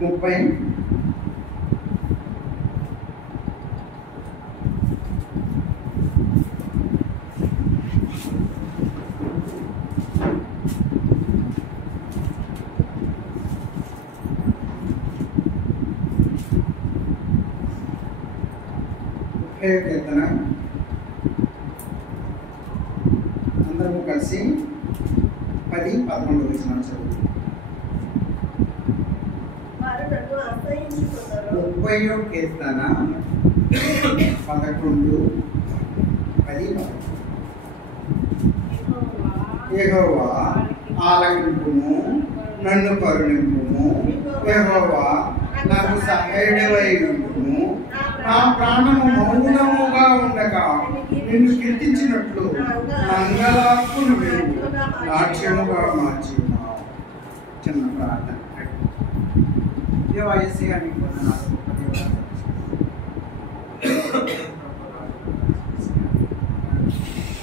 30 కీర్తన అందరము కలిసి 10-11 వచనాలు చదువు. 30వ కీర్తన 11-10. యెహోవా ఆలకింపుము, నన్ను కరుణింపుము. యెహోవా నాకు సహాయుడవై ఉండుము. నా ప్రాణము మౌనముగా ఉండగా నిన్ను కీర్తించినట్లు అంగలార్పును నాట్యముగా మార్చి ఉన్నావు. చిన్న ప్రార్థన. దేవా యేసయ్యా నీకు వందనాలు.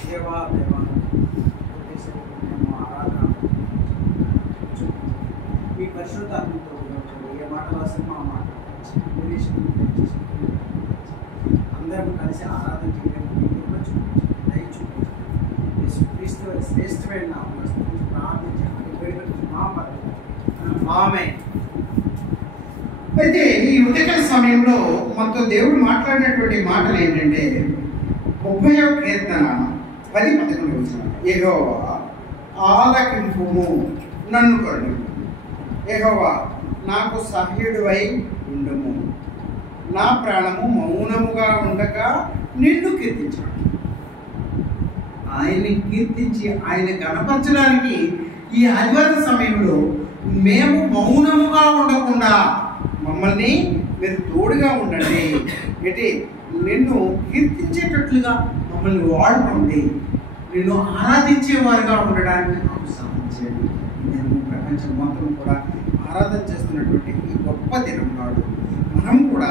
దేవా దేవా ఆరాధన మీ పరిశుద్ధాత్మతో ఏ మాట రాసి మా మాట అందరం కలిసి ఆరాధన చేయడానికి దయ చూపించండి. క్రీస్తు శ్రేష్టమైన నామములో ప్రార్థించాలి. అయితే ఈ ఉదయకాల సమయంలో మనతో దేవుడు మాట్లాడినటువంటి మాటలు ఏంటంటే 30వ కీర్తన 10-11 వచనాలు. యెహోవా ఆలకింపుము, నన్ను కరుణింపుము. యెహోవా నాకు సహాయుడివై ఉండుము. నా ప్రాణము మౌనముగా ఉండగా నిన్ను కీర్తించాడు. ఆయన్ని కీర్తించి ఆయన కనపరచడానికి ఈ ఆదివారం సమయంలో మేము మౌనముగా ఉండకుండా మమ్మల్ని మీరు తోడుగా ఉండండి. అంటే నిన్ను కీర్తించేటట్లుగా మమ్మల్ని వాడుకోండి. నిన్ను ఆరాధించేవారుగా ఉండడానికి మాకు సాధించండి. నేను ప్రపంచం మొత్తం కూడా ఆరాధన చేస్తున్నటువంటి ఈ గొప్ప దినం నాడు మనం కూడా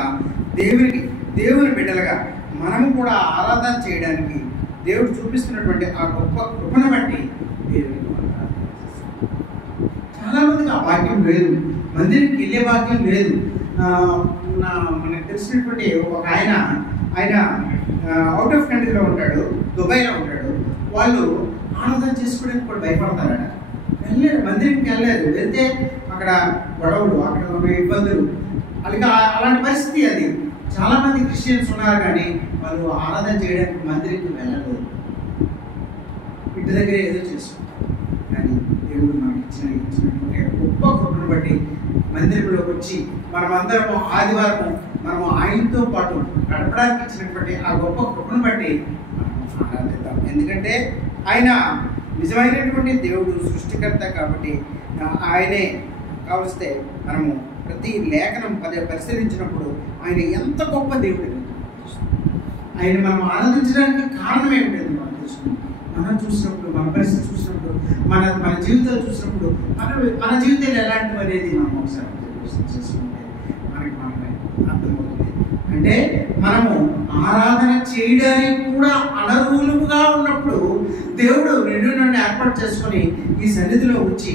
దేవుని బిడ్డలుగా మనము కూడా ఆరాధన చేయడానికి దేవుడు చూపిస్తున్నటువంటి ఆ గొప్ప కృపను బట్టి దేవునికి చాలా మందికి ఆ భాగ్యం లేదు, మందిరికి వెళ్ళే భాగ్యం లేదు. మనకు తెలిసినటువంటి ఒక ఆయన అవుట్ ఆఫ్ కంట్రీలో ఉంటాడు, దుబాయ్లో ఉంటాడు. వాళ్ళు ఆరాధన చేసుకోవడానికి కూడా భయపడతారట. వెళ్ళలేదు, మందిరికి వెళ్ళలేదు. వెళ్తే అక్కడ గొడవలు, అక్కడ ఇబ్బందులు, అలాంటి పరిస్థితి అది. చాలా మంది క్రిస్టియన్స్ ఉన్నారు కానీ వాళ్ళు ఆరాధన చేయడానికి మందిరికి వెళ్ళలేదు. ఇంటి దగ్గర ఏదో చేసుకుంటారు. కానీ దేవుడు మనకి ఇచ్చినటువంటి గొప్ప కృపను బట్టి మందిరంలోకి వచ్చి మనమందరము ఆదివారం మనము ఆయనతో పాటు గడపడానికి ఇచ్చినటువంటి ఆ గొప్ప కృపను బట్టి మనం ఆరాధిద్దాం. ఎందుకంటే ఆయన నిజమైనటువంటి దేవుడు, సృష్టికర్త. కాబట్టి ఆయనే కావలిస్తే మనము ప్రతి లేఖనం పరిశీలించినప్పుడు ఆయన ఎంత గొప్ప దేవుడు, ఆయన మనం ఆరాధించడానికి కారణం ఏమిటంటే మనం తెలుసుకుంటాం. మనం చూసినప్పుడు, మన పరిస్థితి చూసినప్పుడు, మన జీవితాలు చూసినప్పుడు మన జీవితాలు ఎలాంటివి అనేది మనం ఒకసారి చేసుకుంటే మనకి అర్థమవుతుంది. అంటే మనము ఆరాధన చేయడానికి కూడా అనర్హులుగా ఉన్నప్పుడు దేవుడు నిన్ను నన్ను ఏర్పాటు చేసుకొని ఈ సన్నిధిలో వచ్చి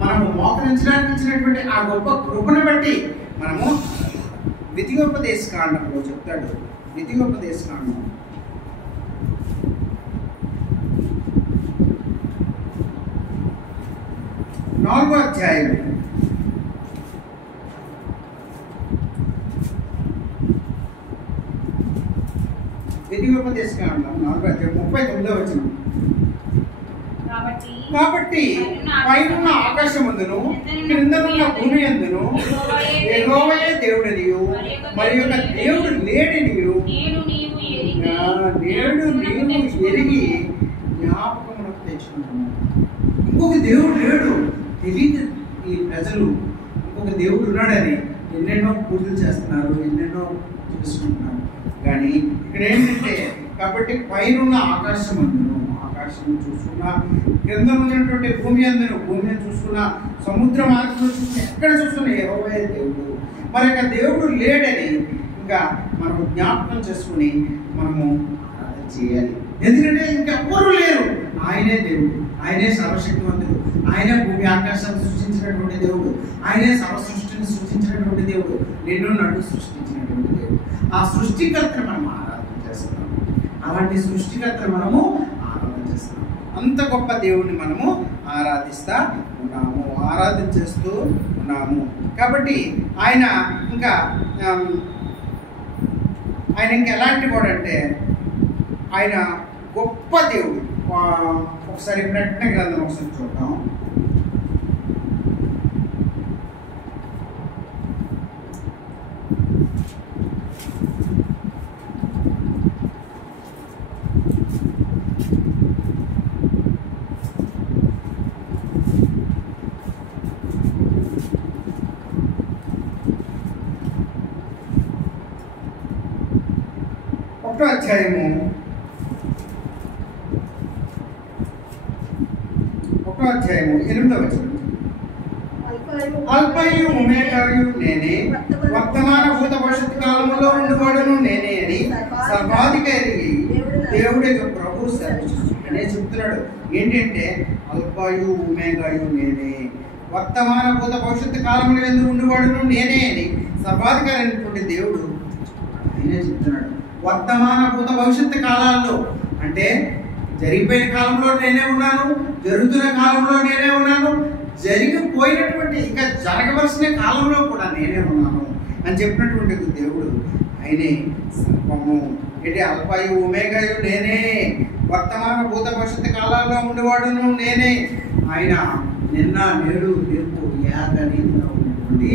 మనము మోకరించడానికి ఇచ్చినటువంటి ఆ గొప్ప కృపను బట్టి మనము ద్వితీయోపదేశ కాండంలో చెప్తాడు. ద్వితీయోపదేశ కాండం 4వ అధ్యాయం 4వ అధ్యాయం 39వ వచనం. కాబట్టి పైనున్న ఆకాశమందును క్రిందనున్న భూమి యందును యెహోవాయే దేవుడనియు మరి యొక్క దేవుడు లేడనియు నేడు నీవు ఎరిగి జ్ఞాపకమునకు తెచ్చుకుంటున్నాను. ఇంకొక దేవుడు లేడు తెలియదు ఈ ప్రజలు. ఇంకొక దేవుడు ఉన్నాడని ఎన్నెన్నో పూజలు చేస్తున్నారు, ఎన్నెన్నో చేసుకుంటున్నారు. కానీ ఇక్కడ ఏంటంటే, కాబట్టి పైనున్న ఆకాశమందును ఆకాశం చూసుకున్నా, కింద ఉన్నటువంటి భూమి అందరూ భూమిని చూసుకున్నా, సముద్ర మార్గంలో చూసుకుని ఎక్కడ చూసుకున్నా యెహోవాయే దేవుడు. మరి యొక్క దేవుడు లేడని ఇంకా మనము జ్ఞాపకం చేసుకుని మనము ఆరాధన చేయాలి. ఎందుకంటే ఇంకెవ్వరూ లేరు. ఆయనే దేవుడు, ఆయనే సర్వశక్తివంతుడు, ఆయనే భూమి ఆకాశాన్ని సృష్టించినటువంటి దేవుడు, ఆయనే సర్వ సృష్టిని సృష్టించినటువంటి దేవుడు, నిన్ను నన్ను సృష్టించినటువంటి దేవుడు. ఆ సృష్టికర్తను మనం ఆరాధన చేస్తున్నాం. అలాంటి సృష్టికర్తను మనము ఆరాధన చేస్తున్నాం. అంత గొప్ప దేవుడిని మనము ఆరాధిస్తూ ఉన్నాము, ఆరాధన చేస్తూ ఉన్నాము. కాబట్టి ఆయన ఇంకా ఎలాంటి వాడు అంటే ఆయన గొప్ప దేవుడు. ఒకసారి ప్రకటన గ్రంథం ఒకసారి చూద్దాం. ఒకటో అధ్యాయము 8వ వచనం. అల్పయు ఒమేగాయు నేనే, వర్తమాన భూత భవిష్యత్తు కాలంలో ఉండేవాడును నేనే అని సర్వాధికారి దేవుడే ప్రభు అనే చెప్తున్నాడు. ఏంటంటే అల్పయు ఒమేగాయు నేనే, వర్తమాన భూత భవిష్యత్తు కాలంలో ఎందుకు ఉండేవాడును నేనే అని సర్వాధికారి అయినటువంటి దేవుడు ఆయనే చెప్తున్నాడు. వర్తమాన భూత భవిష్యత్తు కాలాల్లో అంటే జరిగిపోయిన కాలంలో నేనే ఉన్నాను, జరుగుతున్న కాలంలో నేనే ఉన్నాను, జరిగిపోయినటువంటి ఇంకా జరగవలసిన కాలంలో కూడా నేనే ఉన్నాను అని చెప్పినటువంటి దేవుడు ఆయనే సర్వము. ఏంటి అల్పయు ఒమేగాయు నేనే, వర్తమాన భూత భవిష్యత్తు కాలాల్లో ఉండేవాడును నేనే. ఆయన నిన్న నేడు రేపు ఏకరీతిగా ఉన్నటువంటి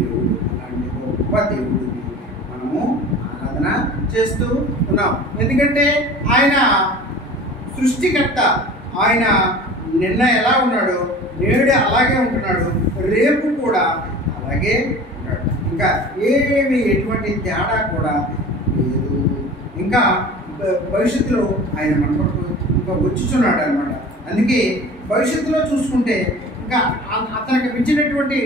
దేవుడు. అలాంటి గొప్ప దేవుడిని మనము ఆరాధన చేస్తూ ఉన్నాం. ఎందుకంటే ఆయన సృష్టికర్త. ఆయన నిన్న ఎలా ఉన్నాడు, నేడు అలాగే ఉంటున్నాడు, రేపు కూడా అలాగే ఉంటాడు. ఇంకా ఎటువంటి తేడా కూడా లేదు. ఇంకా భవిష్యత్తులో ఆయన మన ఇంకా వచ్చుచున్నాడు అనమాట. అందుకే భవిష్యత్తులో చూసుకుంటే ఇంకా అతనికి మించినటువంటి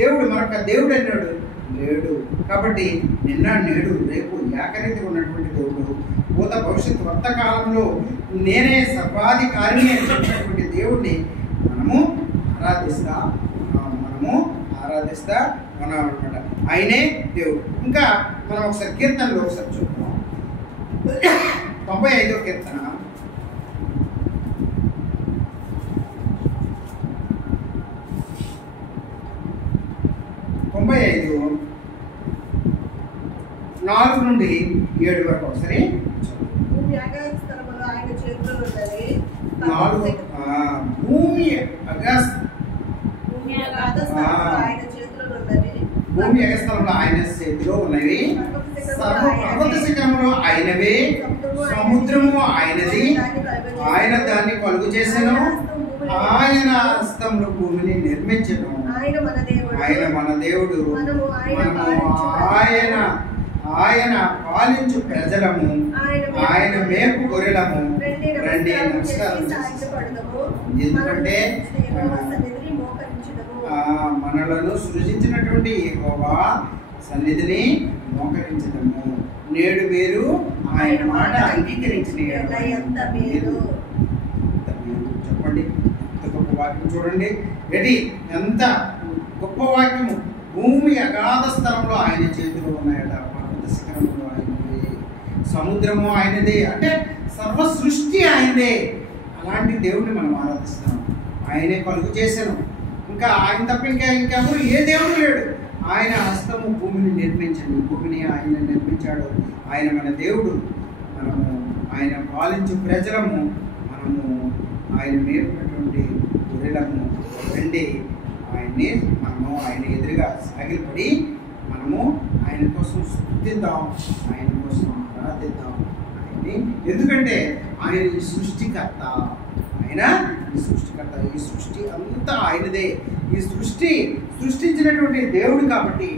దేవుడు మరొక దేవుడు అన్నాడు లేడు. కాబట్టి నిన్న నేడు రేపు ఏకరీతిగా ఉన్నటువంటి దేవుడు, భూత భవిష్యత్తు వర్తకాలంలో నేనే సర్వాధికారిని అని చెప్పినటువంటి దేవుడిని మనము ఆరాధిస్తా ఉన్నాం అనమాట. ఆయనే దేవుడు. ఇంకా మనం ఒకసారి కీర్తనలో ఒకసారి చూద్దాం. 95వ కీర్తన 95:4 నుండి 7 వరకు ఒకసారి. భూమి అగస్తములో ఆయన చేతిలో ఉన్నవి, పర్వత శిఖరములో ఆయనవే, సముద్రము ఆయనది, ఆయన దాన్ని కలుగు చేసెను, ఆయన హస్తములో భూమిని నిర్మించెను. ఆయన మన దేవుడు, మనము ఆయన పాలించు ప్రజలము, ఆయన మేపు గొర్రెలము. రండి నమస్కారం. ఎందుకంటే మనలను సృజించినటువంటి యెహోవా సన్నిధిని మోకరించడము. నేడు మీరు ఆయన మాట అంగీకరించిన చెప్పండి. ఎంత గొప్ప వాక్యం చూడండి. ఎంత గొప్ప వాక్యము. భూమి అగాధ స్థలంలో ఆయన చేతులు ఉన్నాయట, పర్వత శిఖరంలో ఆయనదే, సముద్రము ఆయనదే, అంటే సర్వ సృష్టి ఆయనదే. అలాంటి దేవుడిని మనం ఆరాధిస్తున్నాం. ఆయనే కలుగు చేశాను. ఇంకా ఆయన తప్ప ఇంకెవరు ఏ దేవుడు లేడు. ఆయన హస్తము భూమిని నిర్మించండి, భూమిని ఆయన నిర్మించాడు. ఆయన మన దేవుడు. మనము ఆయన పాలించు ప్రజలము, మనము ఆయన మేపునటువంటి గొర్రెలము. రండి మనము ఆయన ఎదురుగా సాగిలపడి మనము ఆయన కోసం స్తుతిద్దాం, ఆయన కోసం ఆరాధిద్దాం ఆయన్ని. ఎందుకంటే ఆయన ఈ సృష్టికర్త. ఆయన ఈ సృష్టికర్త. ఈ సృష్టి అంతా ఆయనదే. ఈ సృష్టించినటువంటి దేవుడు. కాబట్టి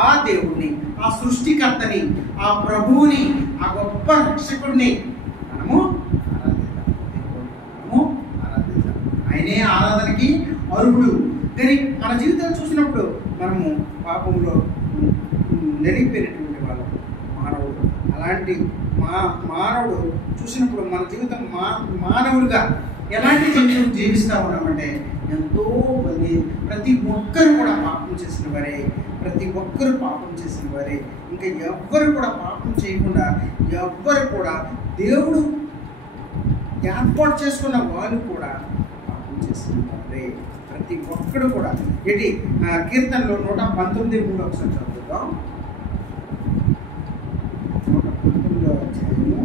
ఆ దేవుడిని, ఆ సృష్టికర్తని, ఆ ప్రభువుని, ఆ గొప్ప రక్షకుడిని మనము ఆరాధిద్దాం. ఆయనే ఆరాధనకి అర్హుడు. కానీ మన జీవితాలు చూసినప్పుడు మనము పాపంలో నెరిగిపోయినటువంటి వాళ్ళం మానవుడు. అలాంటి మానవుడు చూసినప్పుడు మన జీవితం మానవుడిగా ఎలాంటి జీవితం జీవిస్తూ ఉన్నామంటే ఎంతో మంది ప్రతి ఒక్కరు కూడా పాపం చేసిన వారే, ప్రతి ఒక్కరు పాపం చేసిన వారే. ఇంకా ఎవ్వరు కూడా పాపం చేయకుండా, ఎవ్వరు కూడా దేవుడు ఏర్పాటు చేసుకున్న వాళ్ళు కూడా పాపం చేసిన వారే. ప్రతి ఒక్కడు కూడా ఏంటి కీర్తనలో 119:3 ఒకసారి చదువుతాం. 119 అధ్యాయము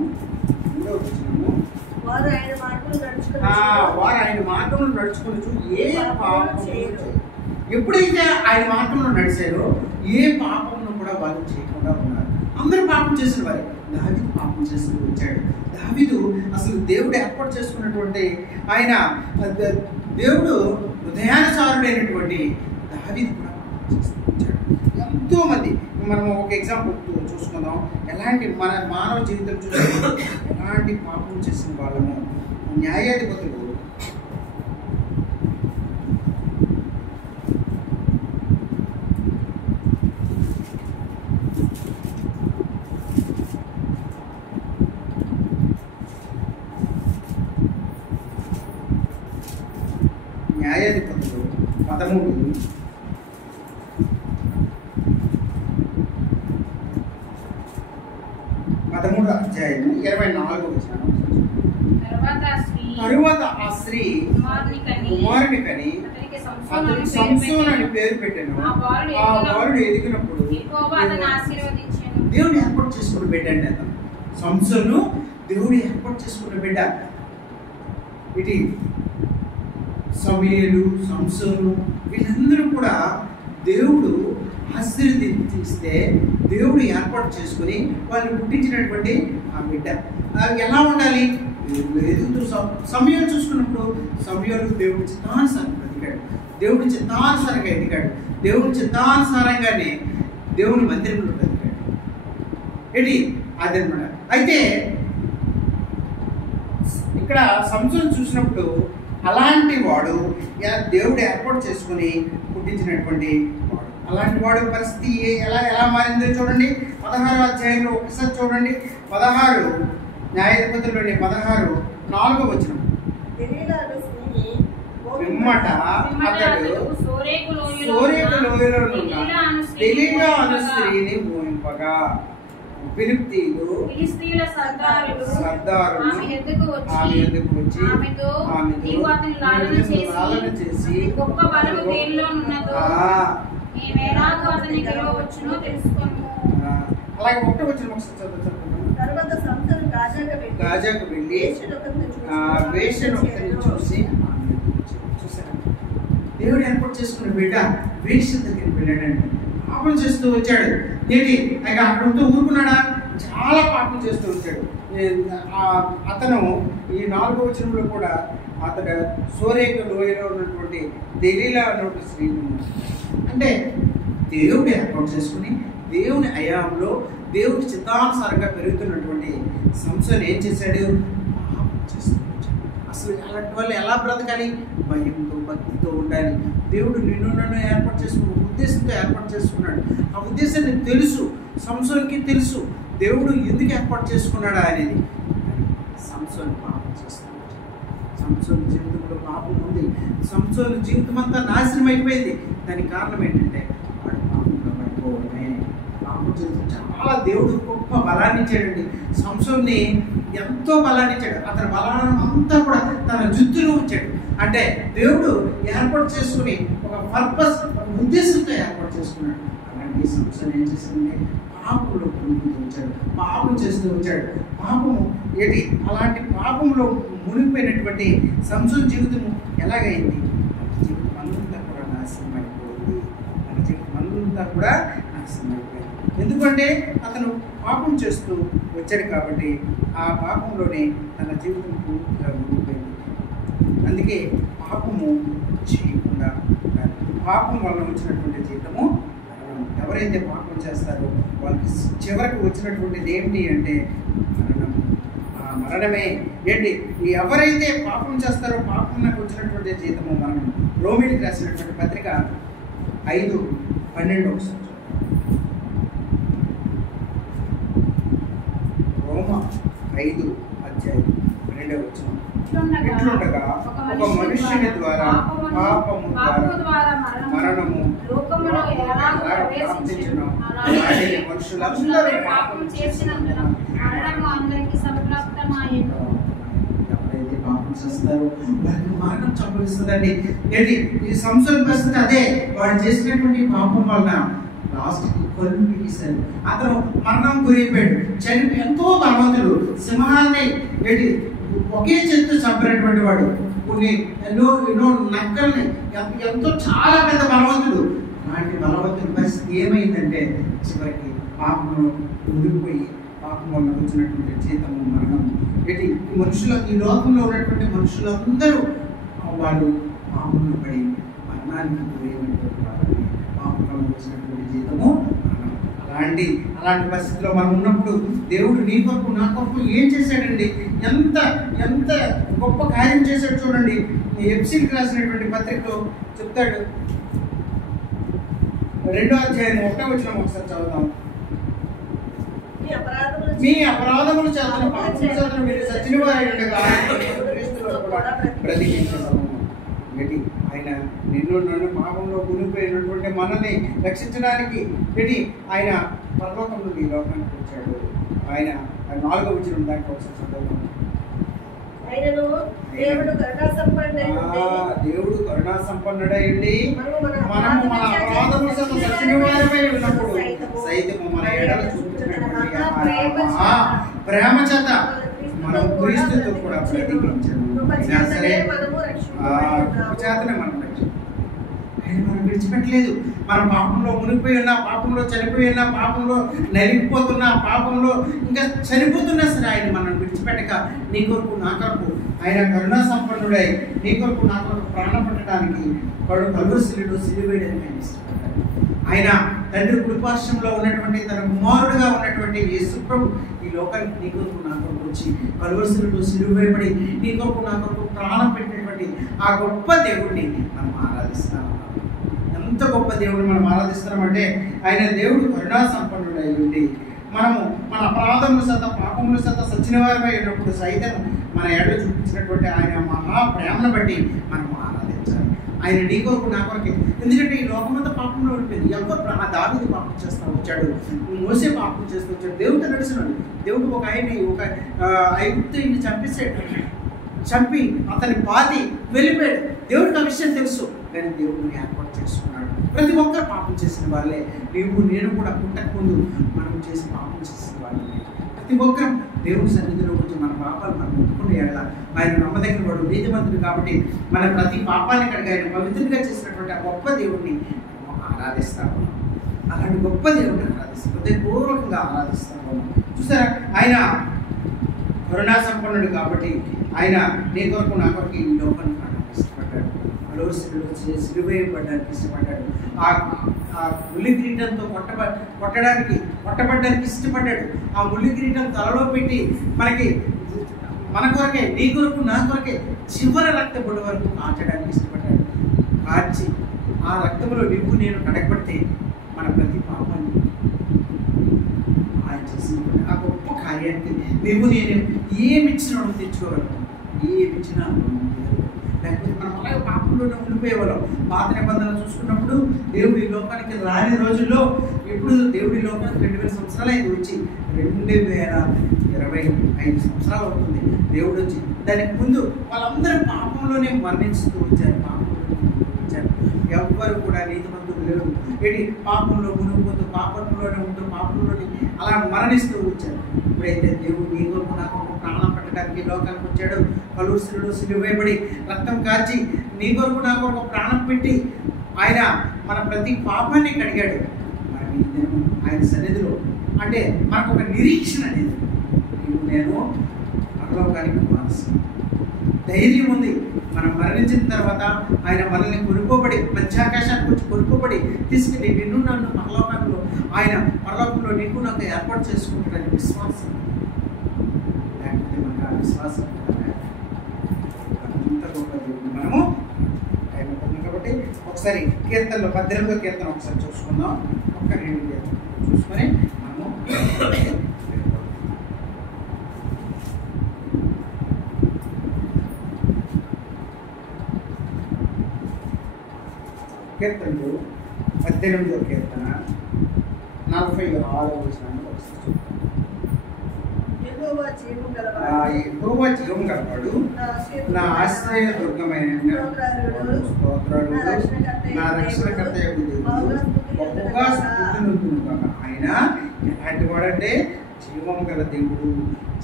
3వ వచనము. వారు ఆయన మార్గంలో నడుచుకొనుచు ఏ పాపం ఎప్పుడైతే ఆయన మార్గంలో నడిచారో ఏ పాపంను కూడా వాళ్ళు చేయకుండా ఉన్నారు. అందరూ పాపం చేసిన వారే. దావీదు పాపం చేస్తూ వచ్చాడు. దావీదు అసలు దేవుడు ఏర్పాటు చేసుకున్నటువంటి ఆయన దేవుడు హృదయానుసారుడైనటువంటి దావీదు కూడా పాపం చేస్తూ వచ్చాడు. ఎంతో మంది మనం ఒక ఎగ్జాంపుల్ చూసుకుందాం. ఎలాంటి మన మానవ జీవితం చూసుకుందాం, ఎలాంటి పాపం చేసిన వాళ్ళము. న్యాయాధిపతులు న్యాయాధిపతులు 13వ అధ్యాయము 24వ వచనం. తరువాత ఆ స్త్రీ కుమారుని కని అతనికి సంసోను అని పేరు పెట్టాను. ఆ బాలుడు ఎదిగినప్పుడు దేవుడు ఏర్పాటు చేసుకున్న బిడ్డ అండి అతను. సంసోను దేవుడు ఏర్పాటు చేసుకున్న బిడ్డ. ఇటు సమూయేలు, సంసోను వీళ్ళందరూ కూడా దేవుడు ఆశీర్వదిస్తే దేవుడు ఏర్పాటు చేసుకుని వాళ్ళు పుట్టించినటువంటి ఆ బిడ్డ. ఎలా ఉండాలి? ఎదుగుతూ సమయాలు చూసుకున్నప్పుడు సమయాలు దేవుడి చిత్తానుసారంగా ఎదిగాడు. దేవుడి చిత్తానుసారంగా ఎదిగాడు. దేవుడి చిత్తానుసారంగానే దేవుని మందిరంలో ఎదిగాడు. ఏంటి అదనమాట. అయితే ఇక్కడ సంసోను చూసినప్పుడు అలాంటి వాడు దేవుడు ఏర్పాటు చేసుకుని పుట్టించినటువంటి వాడు. అలాంటి వాడు పరిస్థితి ఎలా మారిందో చూడండి. 16వ అధ్యాయంలో ఒకసారి చూడండి. 16 న్యాయాధిపతుల్లోని 16:4వ వచనం. పిమ్మట అతడు సోరేకు లోయలో దెలీలా అను స్త్రీని మోయింపగా ఫిలిష్తీయుల సర్దారులు ఆమె ఎద్దుకు వచ్చి ఆమెతో లాలన చేసి గొప్ప బలము దేనిలో ఉన్నదో మేమెలాగో అతని గెలవవచ్చునో తెలుసుకొను. అలాగే ఒకటి వచ్చిన ఒకసారి చదువుతాను. తరువాత సంసోను గాజాకు వెళ్ళి వేశ్యను ఒకరిని చూసి చూసారా, దేవుడు ఏర్పాటు చేసుకున్న బిడ్డ వేశ్య దగ్గరికి వెళ్ళాడండి. పాపం చేస్తూ వచ్చాడు. ఏంటి ఆయన అక్కడంతో ఊరుకున్నాడా? చాలా పాపం చేస్తూ వచ్చాడు. అతను ఈ 4వ వచనంలో కూడా అతడు సోరేకు లోయలో ఉన్నటువంటి దెలీలా అన్నటువంటి స్త్రీ అంటే దేవుడు ఏర్పాటు చేసుకుని దేవుని అయాంలో దేవుడి చిత్తానుసారంగా పెరుగుతున్నటువంటి సంసోను ఏం చేశాడు? పాపం చేస్తూ వచ్చాడు. అసలు అలాంటి వాళ్ళు ఎలా బ్రతకాలి? భయంతో, భక్తితో ఉండాలి. దేవుడు నన్ను ఏర్పాటు చేసుకున్న ఉద్దేశంతో ఏర్పాటు చేసుకున్నాడు. ఆ ఉద్దేశాన్ని తెలుసు, సంసోనుకి తెలుసు దేవుడు ఎందుకు ఏర్పాటు చేసుకున్నాడా అనేది. సంసోను పాపం చేస్తున్నాడు. సంసోను జీవితంలో పాపం ఉంది. సంసోను జీవితం అంతా నాశనం అయిపోయింది. దానికి కారణం ఏంటంటే వాడు పాపంలో పడిపోవడమే. పాపం జీవితం చాలా దేవుడు గొప్ప బలాన్ని ఇచ్చాడండి. సంసోన్ని ఎంతో బలాన్ని ఇచ్చాడు. అతని బలాన్ని అంతా కూడా తన జుత్తులో ఉంచాడు. అంటే దేవుడు ఏర్పాటు చేసుకుని ఒక పర్పస్, ఉద్దేశంతో ఏర్పాటు చేసుకున్నాడు. అలాంటి సంసోను ఏం చేసిందంటే పాపంలో మునిగిపోతూ వచ్చాడు, పాపం చేస్తూ వచ్చాడు. పాపము ఏంటి? అలాంటి పాపంలో మునిగిపోయినటువంటి సంసోను జీవితం ఎలాగైంది? జీవితం అంతా కూడా నాశనం అయిపోయింది. తన జీవితం అంతా కూడా నాశనం అయిపోయింది. ఎందుకంటే అతను పాపం చేస్తూ వచ్చాడు కాబట్టి ఆ పాపంలోనే తన జీవితం పూర్తిగా మునిగిపోయింది. అందుకే పాపము చేయకుండా ఉండాలి. పాపం వల్ల వచ్చినటువంటి జీవితము ఎవరైతే పాపం చేస్తారో వాళ్ళకి చివరికి వచ్చినటువంటిది ఏమిటి అంటే మరణము. ఆ మరణమే ఏంటి? ఎవరైతే పాపం చేస్తారో పాపం నాకు వచ్చినటువంటి జీవితము మరణం. రోమీలకు రాసినటువంటి పత్రిక 5:12 ఒకసారి రోమా 5:12 ఇట్లుండగా ఒక మనుష్యుని ద్వారా పాపము ద్వారా మరణము లోకములో వ్యాపించును. అలాగే మనుషులందరూ పాపం చేసినందున మరణము అందరికీ సంప్రాప్తమాయెను. ఎవరైతే పాపం చేస్తారో వారికి మరణం సంభవిస్తుందండి. ఏంటి ఈ సంవత్సరం పరిస్థితి అదే. వాడు చేసినటువంటి పాపం వలన లాస్ట్కి కళ్ళు పీకేశారు. అతను మరణం గురైపోయాడు. చనిపోయి ఎంతో బలవంతుడు. సింహాన్ని ఏంటి ఒకే చేతితో చంపినటువంటి వాడు. కొన్ని ఎన్నో నక్కల్ని ఎంతో చాలా పెద్ద బలవంతుడు. అలాంటి బలవంతుడి పరిస్థితి ఏమైందంటే చివరికి పాపంలో ముదిరిపోయి పాపం వల్ల వచ్చినటువంటి జీతము మరణం. ఏంటి ఈ లోకంలో ఉన్నటువంటి మనుషులందరూ వాళ్ళు పాపంలో పడి మరణానికి గురైనటువంటి వాళ్ళని పాపం వల్ల వచ్చినటువంటి జీతము మరణం. అలాంటి పరిస్థితిలో మనం ఉన్నప్పుడు దేవుడు నీ కొరకు నా కొరకు ఏం చేశాడండి? ఎంత గొప్ప కార్యం చేశాడు చూడండి. ఎఫెసీయులకు రాసినటువంటి పత్రికలో చెప్తాడు. 2వ అధ్యాయం 1వ వచనం ఒకసారి చదువుతాం. మీ అపరాధములు చేతను పాపముల చేతను మీరు చచ్చిన వారై ఉండగా క్రీస్తులో కూడా బ్రతికించెను. ఆయన నన్ను పాపంలో మునిగిపోయినటువంటి మనల్ని రక్షించడానికి ఆయన పరలోకం నుండి ఈ లోకానికి వచ్చాడు. ఆయన 4వ వచనం దాంట్లో ఒకసారి చదువుతాం. దేవుడు కరుణా సంపన్నుడైండి మనము మన అపరాధముల చేత చచ్చిన వారమై ఉన్నప్పుడు సైతము మన ఎడల చూపించినటువంటి ప్రేమ చేత మనం క్రీస్తుతో కూడా బ్రతికించాము. సరే చేతనే మనం ఆయన మనం విడిచిపెట్టలేదు. మన పాపంలో మునిగిపోయి ఉన్నా, పాపంలో చనిపోయి ఉన్నా, పాపంలో నలిగిపోతున్నా, పాపంలో ఇంకా చనిపోతున్నా సరే ఆయన మనం విడిచిపెట్టక నీ కొరకు నా కొరకు ఆయన కరుణా సంపన్నుడై నీ కొరకు నా కొరకు ప్రాణం పెట్టడానికి కలువరిశిలువలో సిలువ వేయడానికి ఆయన ఇష్టపడ్డాడు. ఆయన తండ్రి కుడిపార్శ్వంలో ఉన్నటువంటి తన కుమారుడుగా ఉన్నటువంటి యేసు ప్రభు ఈ లోకానికి నీ కొరకు నా కొరకు వచ్చి కలువరిశిలువలో సిలువ వేయబడి నీ కొరకు నా కొరకు ప్రాణం పెట్టినటువంటి ఆ గొప్ప దేవుడిని మనం ఆరాధిస్తాం. ఎంత గొప్ప దేవుడు మనం ఆరాధిస్తున్నామంటే ఆయన దేవుడు కరుణా సంపన్నుడై ఉండి మనము మన అపరాధముల చేత పాపముల చేత సచ్చిన వారిపై ఉన్నప్పుడు సైతం మన ఎడలు చూపించినటువంటి ఆయన మహా ప్రేమను బట్టి మనం ఆరాధించాలి. ఆయన నీ కొరకు నా కొరకే. ఎందుకంటే ఈ లోకమంతా పాపంలో ఉండిపోయింది. ఎవరు ఆ దావీదు పాపం చేస్తూ వచ్చాడు, మోసే పాపం చేస్తూ వచ్చాడు. దేవుడితో నడిచినాడు. దేవుడు ఒక ఐగుప్తుని చంపి అతని పాతి వెళ్ళిపోయాడు. దేవుడికి ఆ విషయం తెలుసు, కానీ దేవుడిని ఏర్పాటు చేసుకున్నాడు. ప్రతి ఒక్కరు పాపం చేసిన వాళ్ళే. నేను కూడా పుట్టక ముందు మనం చేసి పాపం చేసిన వాళ్ళే. ప్రతి ఒక్కరు దేవుడి సన్నిధిలో వచ్చి మన పాపాలు మనం ఒప్పుకుని వెళ్ళాలి. ఆయన నమ్మదగిన వాడు, నీతిమంతుడు కాబట్టి మన ప్రతి పాపాన్ని కడిగి ఆయన పవిత్రంగా చేసినటువంటి ఆ గొప్ప దేవుడిని ఆరాధిస్తాము. అలాంటి గొప్ప దేవుడిని ఆరాధిస్తాం, హృదయపూర్వకంగా ఆరాధిస్తాము. చూసారా, ఆయన కరుణా సంపన్నుడు కాబట్టి ఆయన నీ కొరకు నా కొరకు ఈ లోకాన్ని ఇష్టపడ్డాడు. కలువరిశిలువలో సిలువ వేయబడడానికి ఇష్టపడ్డాడు. ఆ ముల్లి కిరీటంతో కొట్టబడ్డానికి ఇష్టపడ్డాడు. ఆ ముల్లి కిరీటం తలలో పెట్టి మన కొరకే, నీ కొరకు నా కొరకే చివరి రక్త బొడ్డు వరకు కాచడానికి ఇష్టపడ్డాడు. కాచి ఆ రక్తంలో నేను కడగబడితే మన ప్రతి పాపాన్ని ఆయన చేసినటువంటి ఆ గొప్ప కార్యానికి నేను ఏమిచ్చినా తెచ్చుకోగలను. ఏమిచ్చినా లేకపోతే మనం అలాగే పాపంలోనే ఉండిపోయేవాళ్ళం. పాత నిబంధన చూసుకున్నప్పుడు దేవుడు ఈ లోకానికి రాని రోజుల్లో, ఇప్పుడు దేవుడి లోకానికి 2000 సంవత్సరాలు అయింది వచ్చి, 2025 సంవత్సరాలు అవుతుంది దేవుడు వచ్చి. దానికి ముందు వాళ్ళందరూ పాపంలోనే మరణిస్తూ వచ్చారు. ఎవ్వరు కూడా నీతిమంతులు లేరు. పాపంలో మునిగిపోతూ పాపంలోనే ఉంటూ పాపంలోనే అలా మరణిస్తూ వచ్చారు. ఇప్పుడైతే దేవుడు నీ కొరకు నాకు ప్రాణం పెట్టడానికి లోకానికి వచ్చాడు. కలువరిశిలువలో సిలువ వేయబడి రక్తం కాచి నీ కొరకు నాకు ఒక ప్రాణం పెట్టి ఆయన మన ప్రతి పాపాన్ని కడిగాడు. మరి ఆయన సన్నిధిలో అంటే మనకు ఒక నిరీక్షణ అనేది, నేను పరలోకానికి మానసు ధైర్యం ఉంది. మనం మరణించిన తర్వాత ఆయన మనల్ని కొనుక్కోబడి పంచాకాశానికి వచ్చి కొనుక్కోబడి తీసుకెళ్ళి నిన్ను నన్ను పరలోకంలో ఆయన పరలోకంలో నీకు నాకు ఏర్పాటు చేసుకుంటాడని విశ్వాసం. లేకపోతే మనకు ఆ విశ్వాసం అంత గొప్ప దేవుడు మనము ఆయన పొంది. కాబట్టి ఒకసారి కీర్తనలో 18వ కీర్తన ఒకసారి చూసుకుందాం. ఒక్క 2 కీర్తన చూసుకొని మనము కీర్తనలు 18వ కీర్తన 46వ వచనాన్ని యెహోవా జీవం గలవాడు, నా ఆశ్రయ దుర్గమైన స్తోత్రాలు, నా రక్షణకర్త గొప్పగా స్తుతింతును గాక. ఆయన ఎలాంటి వాడంటే జీవం గల దేవుడు,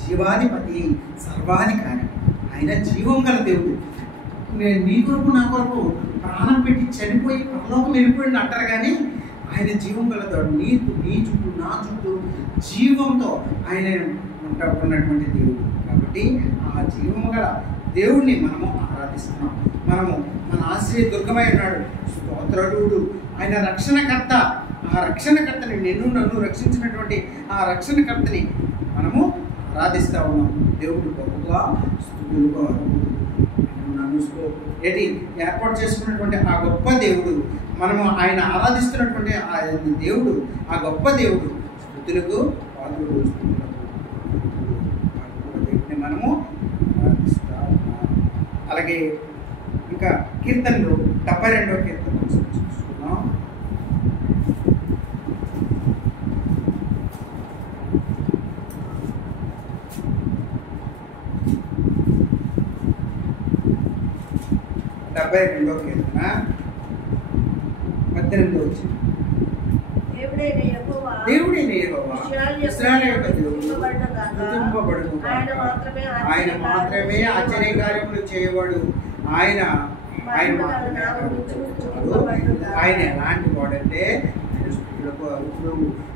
జీవాధిపతి, సర్వాధికారి. ఆయన జీవం గల దేవుడు. నీ కొరకు నా కొరకు ప్రాణం పెట్టి చనిపోయి పరలోకం వెళ్ళిపోయింది అంటారు, కానీ ఆయన జీవం గల దేవుడు. నీ చుట్టూ నా చుట్టూ జీవంతో ఆయన ఉన్నటువంటి దేవుడు. కాబట్టి ఆ జీవం గల దేవుడిని మనము ఆరాధిస్తున్నాం. మనము మన ఆశ్రయ దుర్గమై ఉన్నాడు, స్తోత్రుడు, ఆయన రక్షణకర్త. ఆ రక్షణకర్తని, నన్ను రక్షించినటువంటి ఆ రక్షణకర్తని మనము ఆరాధిస్తూ ఉన్నాం. దేవుడు గొప్పగా స్తుతులుగా ఏంటి ఏర్పాటు చేసుకున్నటువంటి ఆ గొప్ప దేవుడు, మనము ఆయన ఆరాధిస్తున్నటువంటి ఆ దేవుడు, ఆ గొప్ప దేవుడు స్తుతులకు పాత్రుడు. దేవుడిని మనము ఆరాధిస్తా ఉన్నాం. అలాగే ఇంకా కీర్తనలు 72వ కీర్తన చూసుకున్నాం. దేవుడైన యెహోవా ఇశ్రాయేలు యొక్క దేవుడు స్తుతింపబడును. ఆయన మాత్రమే ఆశ్చర్యకార్యములు చేయవాడు. ఆయన ఎలాంటి వాడంటే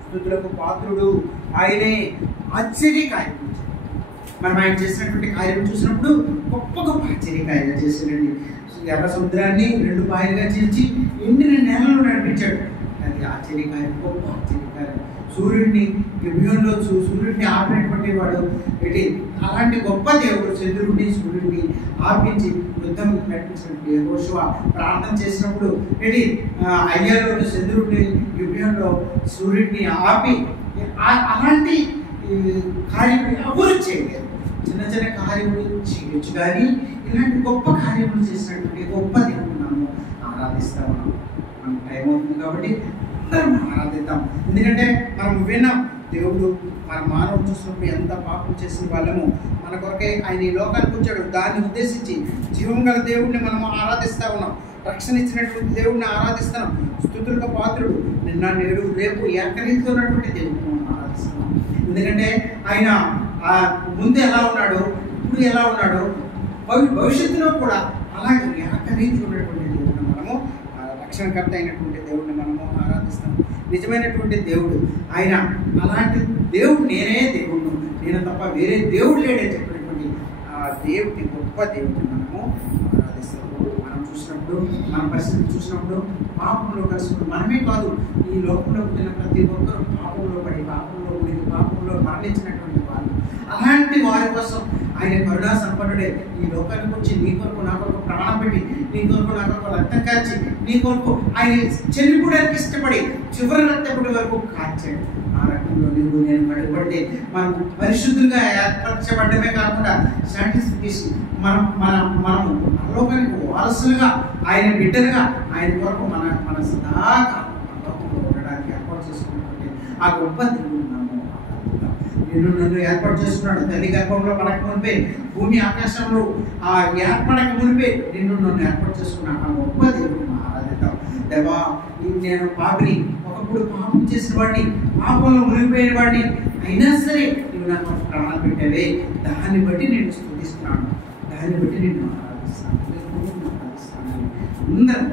స్తుతులకు పాత్రుడు. ఆయనే ఆశ్చర్యకార్యం. మనం ఆయన చేసినటువంటి కార్యం చూసినప్పుడు గొప్ప గొప్ప ఆశ్చర్యకార్యాలు చేశాడండి. ఎర్ర సముద్రాన్ని 2 పాయలుగా చీల్చి ఎండిన నేలలో నడిపించాడు. అది ఆశ్చర్యకార్యం, గొప్ప ఆశ్చర్యకార్యం. సూర్యుడిని గిబియోనులో సూర్యుడిని ఆపినటువంటి వాడు ఏంటి, అలాంటి గొప్ప దేవుడు. చంద్రుడిని సూర్యుడిని ఆపించి యుద్ధం నడిపించినటువంటి యెహోషువ ప్రార్థన చేసినప్పుడు ఏంటి, అయ్యాలో చంద్రుడిని గిబియోనులో సూర్యుడిని ఆపి అలాంటి కార్యములు ఎవరు చేయలేరు. చిన్న చిన్న కార్యములు చేయొచ్చు, కానీ ఇలాంటి గొప్ప కార్యములు చేసినటువంటి గొప్ప దేవుడు మనము ఆరాధిస్తా ఉన్నాం. మనకు టైం అవుతుంది కాబట్టి అందరం ఆరాధిద్దాం. ఎందుకంటే మనం విన్నాం, దేవుడు మన మానవుడు చూసినప్పుడు ఎంత పాపం చేసిన వాళ్ళము, మన కొరకే ఆయన ఈ లోకానికి వచ్చాడు. దాన్ని ఉద్దేశించి జీవం గల దేవుడిని మనము ఆరాధిస్తా ఉన్నాం. రక్షణ ఇచ్చినటువంటి దేవుడిని ఆరాధిస్తున్నాం. స్తుతులకు పాత్రుడు, నిన్న నేడు రేపు ఏకరీతితో ఉన్నటువంటి దేవుడిని మనం ఆరాధిస్తున్నాం. ఎందుకంటే ఆయన ముందు ఎలా ఉన్నాడో, ఇప్పుడు ఎలా ఉన్నాడో, భవిష్యత్తులో కూడా అలాగే ఏకరీతి ఉన్నటువంటి దేవుడిని మనము, రక్షణకర్త అయినటువంటి దేవుడిని మనము ఆరాధిస్తాం. నిజమైనటువంటి దేవుడు ఆయన. అలాంటి దేవుడు, నేనే దేవుడు, నేను తప్ప వేరే దేవుడు లేడని చెప్పినటువంటి ఆ దేవుడి గొప్ప దేవుడిని మనము ఆరాధిస్తాం. మనం చూసినప్పుడు, మన పరిస్థితి చూసినప్పుడు పాపంలో కలిసినప్పుడు మనమే కాదు, ఈ లోకంలో పుట్టిన ప్రతి ఒక్కరూ పాపంలో పడి, పాపంలో పుడి, పాపంలో మరణించినటువంటి వాళ్ళు. అలాంటి వారి కోసం ఆయన కరుణా సంపన్నుడే ఈ లోకానికి వచ్చి నీ కొరకు నా కొరకు ప్రాణం పెట్టి, నీ కొరకు నా కొరకు రక్తం కార్చి, నీ కొరకు ఆయన చెల్లిపోవడానికి ఇష్టపడి చివరి రక్తపుడి వరకు కార్చాడు. ఆ రక్తంలో నువ్వు నేను పడిపడితే మనం పరిశుద్ధులుగా ఏర్పరచబడ్డమే కాకుండా సాటిస్ఫికేషన్ మనము లోకానికి వారసులుగా, ఆయన బిడ్డలుగా ఆయన కొరకు మన సదాకాలం లోకంలో ఉండడానికి ఏర్పాటు చేసుకున్నటువంటి ఆ గొప్ప దేవుడు మనము నన్ను ఏర్పాటు చేసుకున్నాడు. తల్లి గర్భంలో మనకు మునిపే, భూమి ఆకాశంలో ఆ ఏర్పడక మునిపే నన్ను ఏర్పాటు చేసుకున్నాను. ఆ గొప్ప దేవుడిని ఆరాధిద్దాం. దేవా, నేను పాపిని, ఒకప్పుడు పాపం చేసిన వాడిని, పాపంలో మునిగిపోయిన వాడిని, అయినా సరే నువ్వు నాకు ప్రాణాలు పెట్టావే, దాన్ని బట్టి నేను స్తుతిస్తున్నాను, దాన్ని బట్టి నేను ఆరాధిస్తాను. అందరం